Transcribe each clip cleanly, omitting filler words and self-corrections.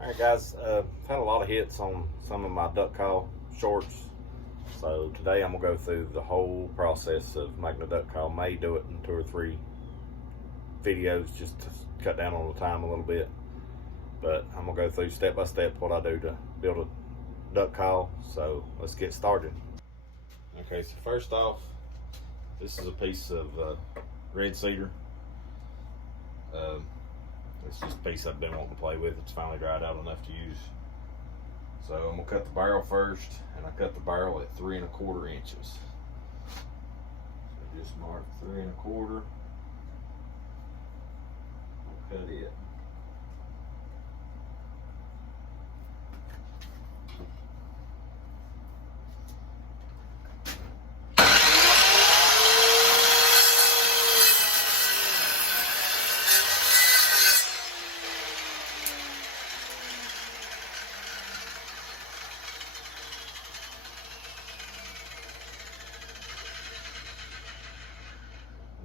Alright guys, I've had a lot of hits on some of my duck call shorts. So today I'm going to go through the whole process of making a duck call. May do it in 2 or 3 videos just to cut down on the time a little bit. But I'm going to go through step by step what I do to build a duck call. So let's get started. Okay, so first off, this is a piece of red cedar. It's just a piece I've been wanting to play with. It's finally dried out enough to use. So I'm gonna cut the barrel first, and I cut the barrel at 3 1/4 inches. So just mark 3 1/4. I'll cut it.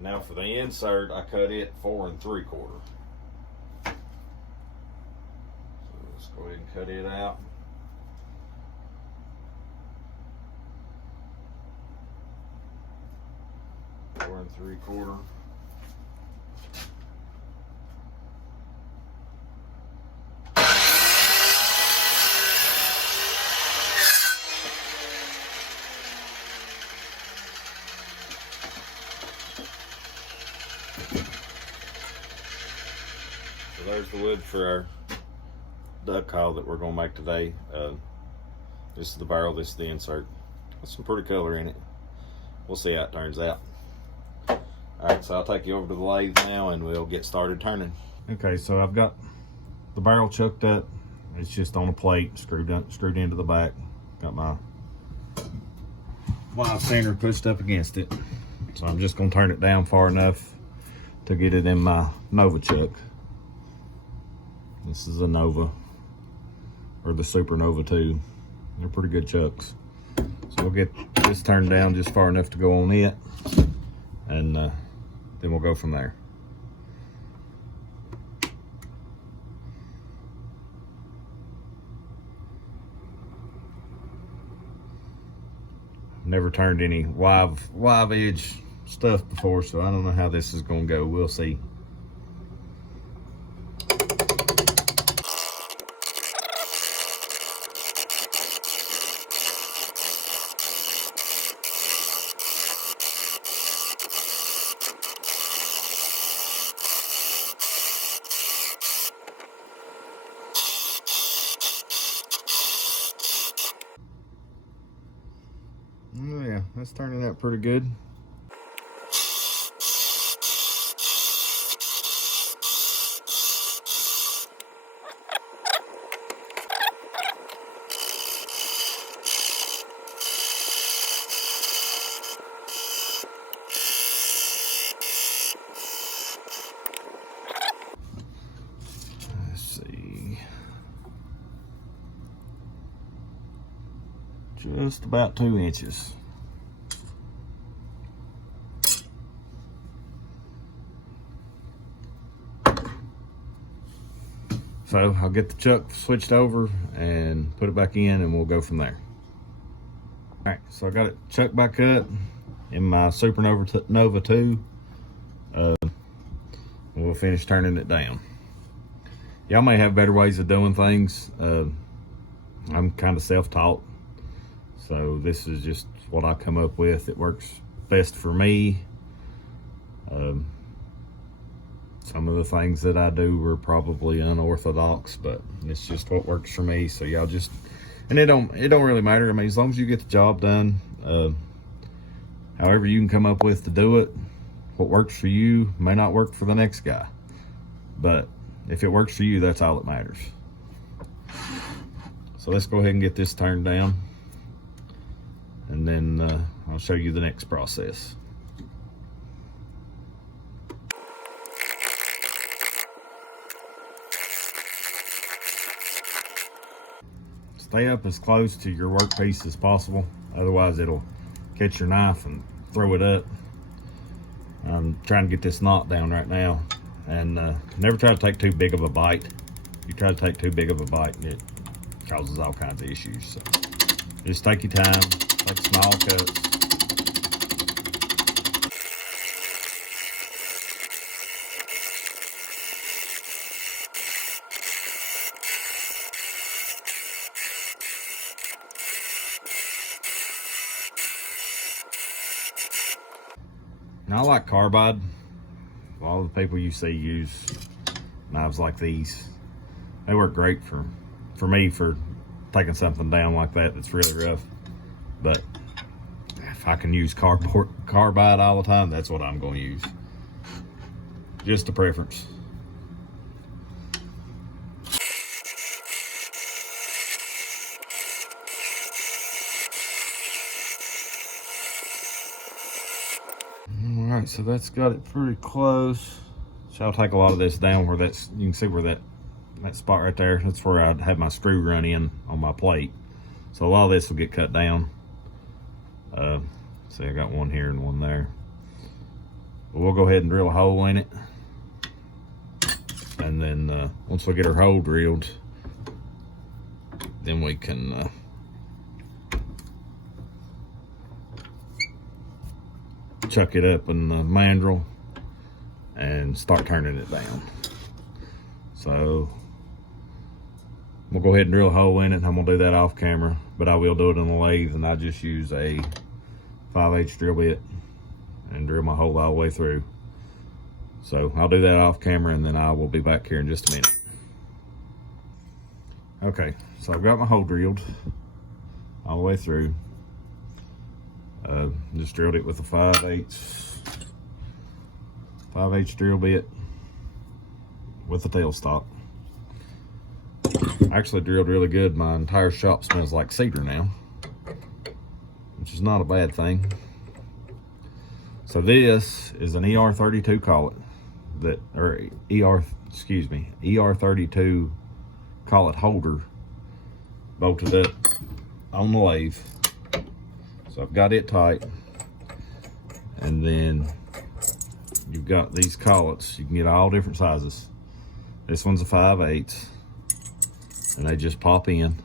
Now for the insert, I cut it 4 3/4. So let's go ahead and cut it out. Four 3/4. So there's the wood for our duck call that we're going to make today. This is the barrel, this is the insert. Got some pretty color in it. We'll see how it turns out. Alright, so I'll take you over to the lathe now and we'll get started turning. Okay, so I've got the barrel chucked up. It's just on a plate, screwed into the back. Got my live center pushed up against it. So I'm just going to turn it down far enough to get it in my Nova chuck. This is a Nova, or the Supernova 2. They're pretty good chucks. So we'll get this turned down just far enough to go on it, and then we'll go from there. Never turned any live edge stuff before, so I don't know how this is going to go. We'll see. Oh yeah, that's turning out pretty good. Let's see. Just about 2 inches. So I'll get the chuck switched over and put it back in, and we'll go from there. All right, so I got it chuck back up in my Supernova Nova 2. We'll finish turning it down. Y'all may have better ways of doing things. I'm kind of self-taught, so this is just what I come up with. It works best for me. Some of the things that I do are probably unorthodox, but it's just what works for me. So y'all just, and it don't really matter. I mean, as long as you get the job done, however you can come up with to do it, what works for you may not work for the next guy. But if it works for you, that's all that matters. So let's go ahead and get this turned down, and then I'll show you the next process. Stay up as close to your workpiece as possible, otherwise it'll catch your knife and throw it up. I'm trying to get this knot down right now, and never try to take too big of a bite. you try to take too big of a bite and it causes all kinds of issues. So just take your time, take small cuts. Now, I like carbide. A lot of the people you see use knives like these. They work great for me for taking something down like that that's really rough. But if I can use carbide all the time, that's what I'm going to use. Just a preference. Alright, so that's got it pretty close. So I'll take a lot of this down where that's, you can see where that spot right there, that's where I'd have my screw run in on my plate. So a lot of this will get cut down. See, I got one here and one there. But we'll go ahead and drill a hole in it. And then once we get our hole drilled, then we can chuck it up in the mandrel and start turning it down. So we'll go ahead and drill a hole in it. I'm gonna do that off camera, but I will do it in the lathe, and I just use a 5/8 drill bit and drill my hole all the way through. So I'll do that off camera, and then I will be back here in just a minute. Okay, so I've got my hole drilled all the way through. Just drilled it with a 5/8 drill bit with a tailstock. Actually drilled really good. My entire shop smells like cedar now, which is not a bad thing. So this is an ER32 collet that, or ER32 collet holder bolted up on the lathe. So I've got it tight, and then you've got these collets. You can get all different sizes. This one's a 5/8, and they just pop in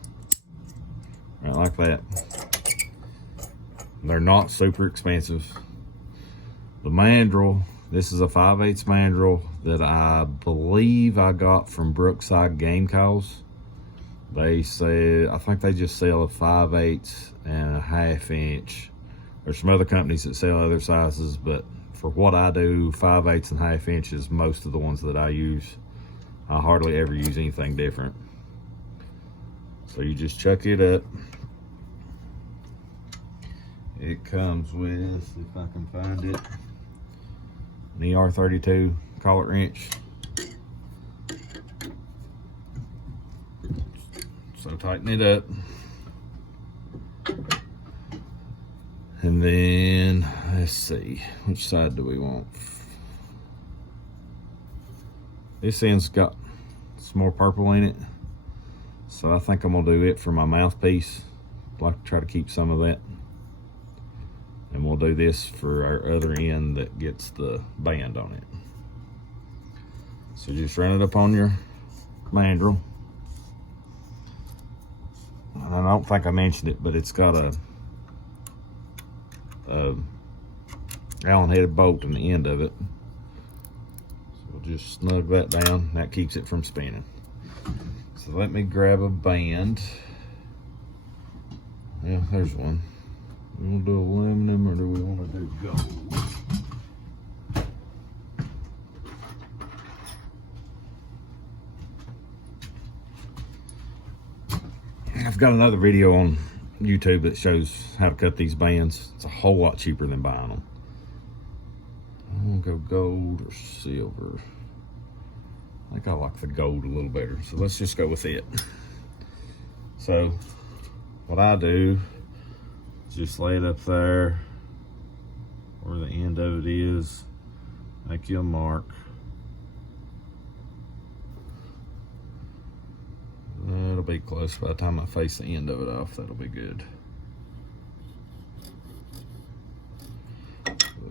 right like that. They're not super expensive. The mandrel, this is a 5/8 mandrel that I believe I got from Brookside Game Calls. They say, I think they just sell a 5/8 and a 1/2 inch. There's some other companies that sell other sizes, but for what I do, 5/8 and 1/2 inch is most of the ones that I use. I hardly ever use anything different. So you just chuck it up. It comes with, if I can find it, an ER32 collet wrench. So tighten it up. And then, let's see, which side do we want? This end's got some more purple in it. So I think I'm gonna do it for my mouthpiece. I'd like to try to keep some of that. And we'll do this for our other end that gets the band on it. So just run it up on your mandrel. And I don't think I mentioned it, but it's got a Allen-headed bolt in the end of it. So we'll just snug that down. That keeps it from spinning. So let me grab a band. Yeah, there's one. We want to do aluminum, or do we want to do gold? I've got another video on YouTube that shows how to cut these bands. It's a whole lot cheaper than buying them. I'm gonna go gold or silver. I think I like the gold a little better, so let's just go with it. So what I do is just lay it up there where the end of it is, make you a mark. That'll be close. By the time I face the end of it off, that'll be good.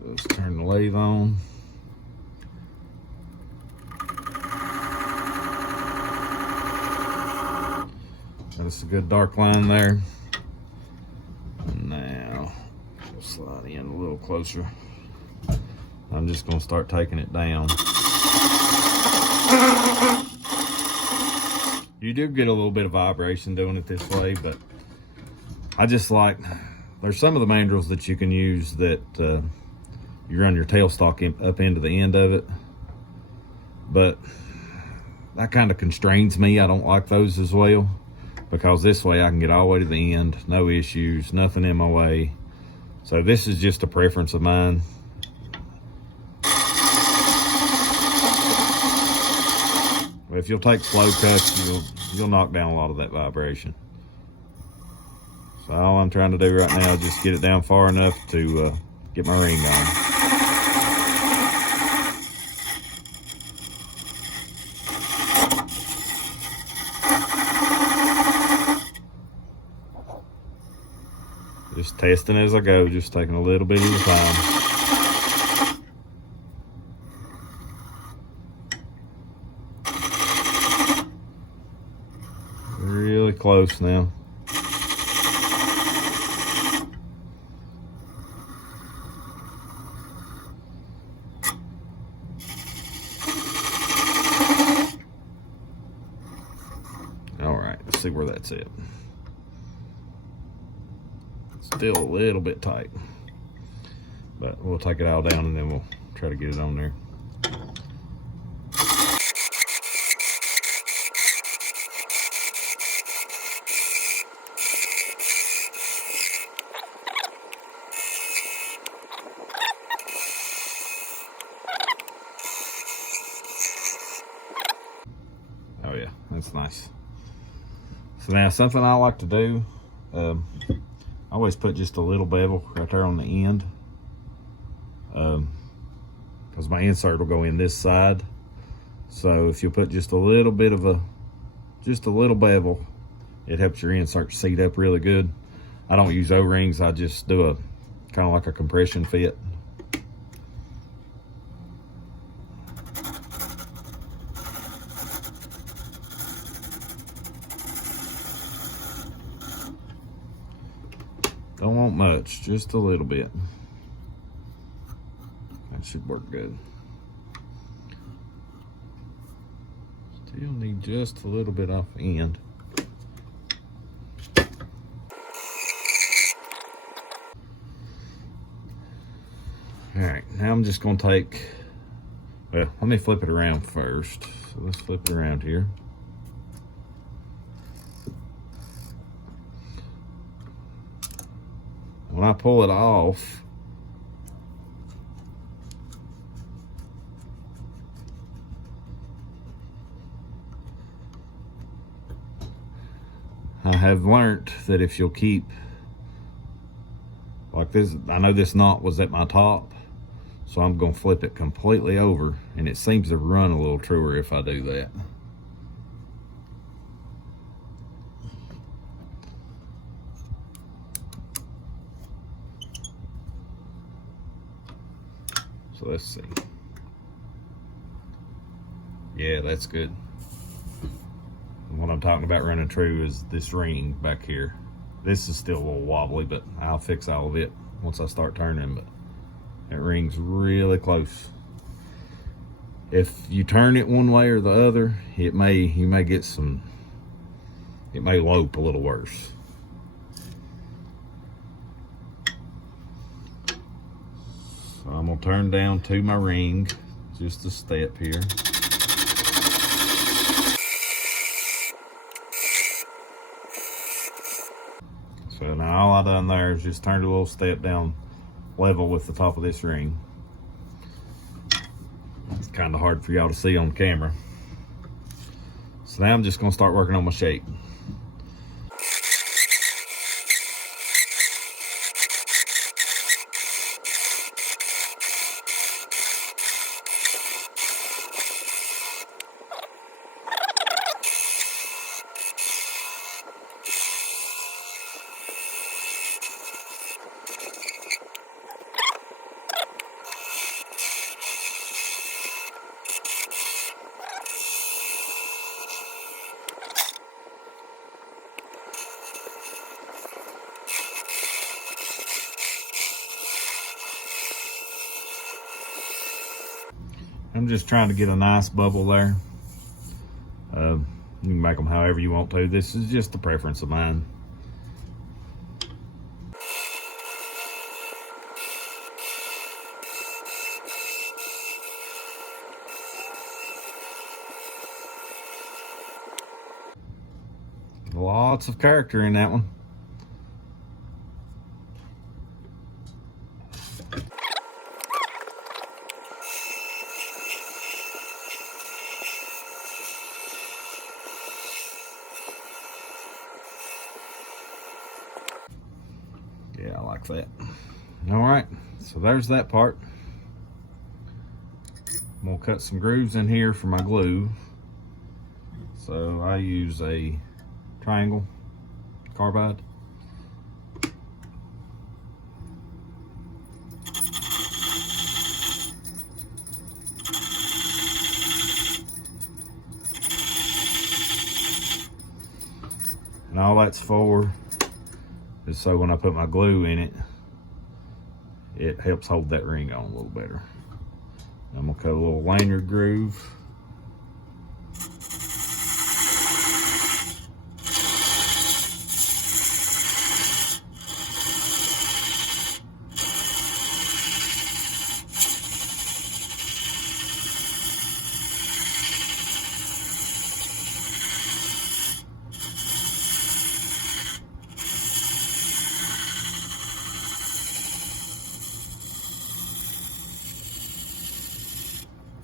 Let's turn the lathe on. Got us a good dark line there. And now we'll slide in a little closer. I'm just gonna start taking it down. You do get a little bit of vibration doing it this way, but I just like, there's some of the mandrels that you can use that you run your tailstock up into the end of it, but that kind of constrains me. I don't like those as well, because this way I can get all the way to the end, no issues, nothing in my way. So this is just a preference of mine. If you'll take slow cuts, you'll knock down a lot of that vibration. So all I'm trying to do right now is just get it down far enough to get my ring on. Just testing as I go, just taking a little bit at a time. Really close now. All right, let's see where that's at. Still a little bit tight, but we'll take it all down and then we'll try to get it on there. Oh yeah, that's nice. So now something I like to do, I always put just a little bevel right there on the end, because my insert will go in this side. So if you put just a little bit of just a little bevel, it helps your insert seat up really good. I don't use O-rings, I just do a kind of like a compression fit. Don't want much, just a little bit. That should work good. Still need just a little bit off the end. All right, now I'm just gonna take, well, let me flip it around first. So let's flip it around here. When I pull it off, I have learned that if you'll keep, like this, I know this knot was at my top, so I'm gonna flip it completely over, and it seems to run a little truer if I do that. So let's see. Yeah, that's good. What I'm talking about running true is this ring back here. This is still a little wobbly, but I'll fix all of it once I start turning, but that ring's really close. If you turn it one way or the other, you may get some, it may lope a little worse. So I'm gonna turn down to my ring, just a step here. So now all I done there is just turned a little step down level with the top of this ring. It's kind of hard for y'all to see on camera. So now I'm just gonna start working on my shape. I'm just trying to get a nice bubble there. You can make them however you want to. This is just a preference of mine. Lots of character in that one. Yeah, I like that. All right, so there's that part. I'm gonna cut some grooves in here for my glue. So I use a triangle carbide. And all that's for is so when I put my glue in it, it helps hold that ring on a little better. I'm gonna cut a little lanyard groove.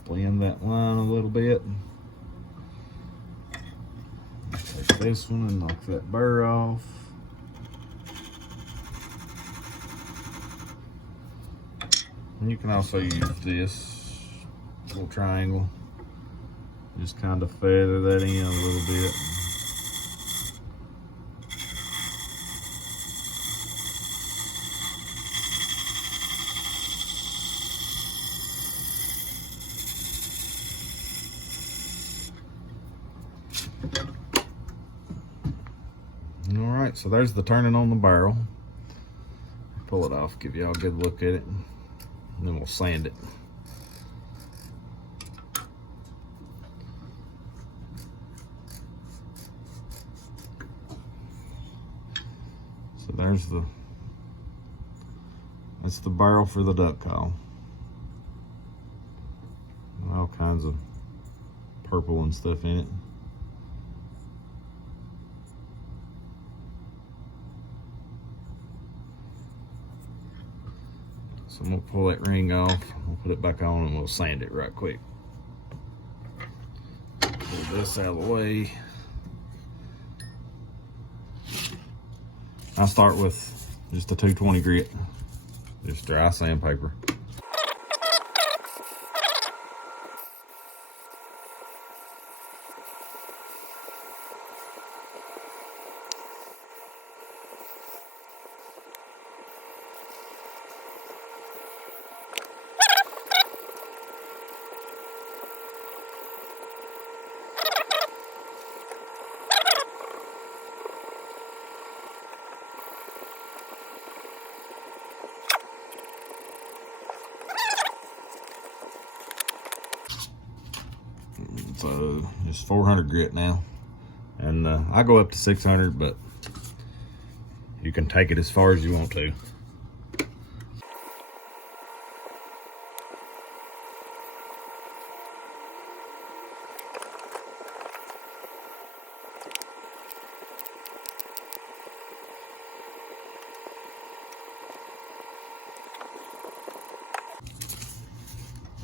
Blend that line a little bit. Take this one and knock that burr off. And you can also use this little triangle. Just kind of feather that in a little bit. All right, so there's the turning on the barrel. Pull it off, give y'all a good look at it, and then we'll sand it. So that's the barrel for the duck call. All kinds of purple and stuff in it. So I'm gonna pull that ring off, we'll put it back on, and we'll sand it right quick. Pull this out of the way. I'll start with just a 220 grit, just dry sandpaper. So just 400 grit now, and I go up to 600, but you can take it as far as you want to.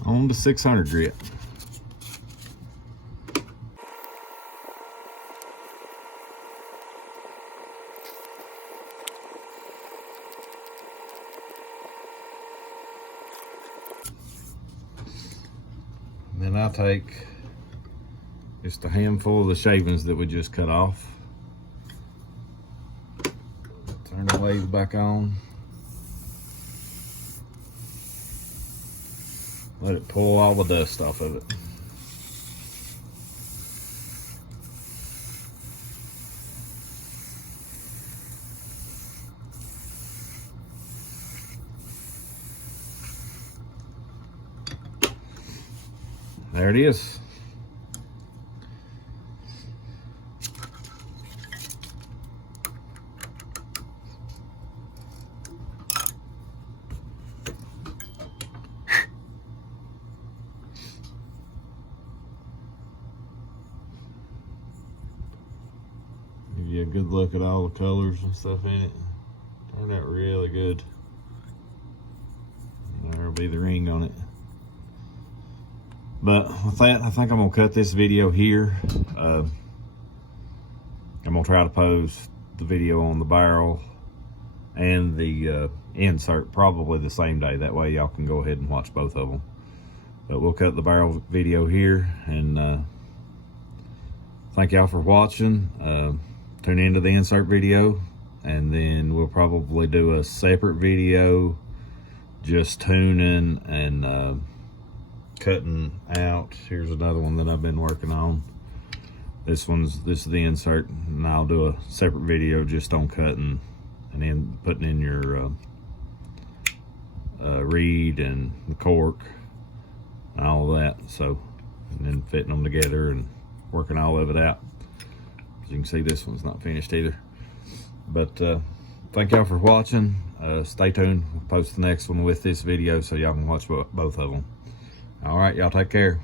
On to 600 grit. Then I take just a handful of the shavings that we just cut off. Turn the lathe back on. Let it pull all the dust off of it. there it is. Give you a good look at all the colors and stuff in it. Turned out really good. And there'll be the ring on it. But with that, I think I'm gonna cut this video here. I'm gonna try to post the video on the barrel and the insert probably the same day. That way y'all can go ahead and watch both of them. But we'll cut the barrel video here, and thank y'all for watching. Tune into the insert video, and then we'll probably do a separate video just tuning and cutting out. Here's another one that I've been working on. This is the insert, and I'll do a separate video just on cutting and then putting in your reed and the cork and all of that. So, and then fitting them together and working all of it out. As you can see, this one's not finished either. But thank y'all for watching. Stay tuned. We'll post the next one with this video so y'all can watch both of them. All right, y'all take care.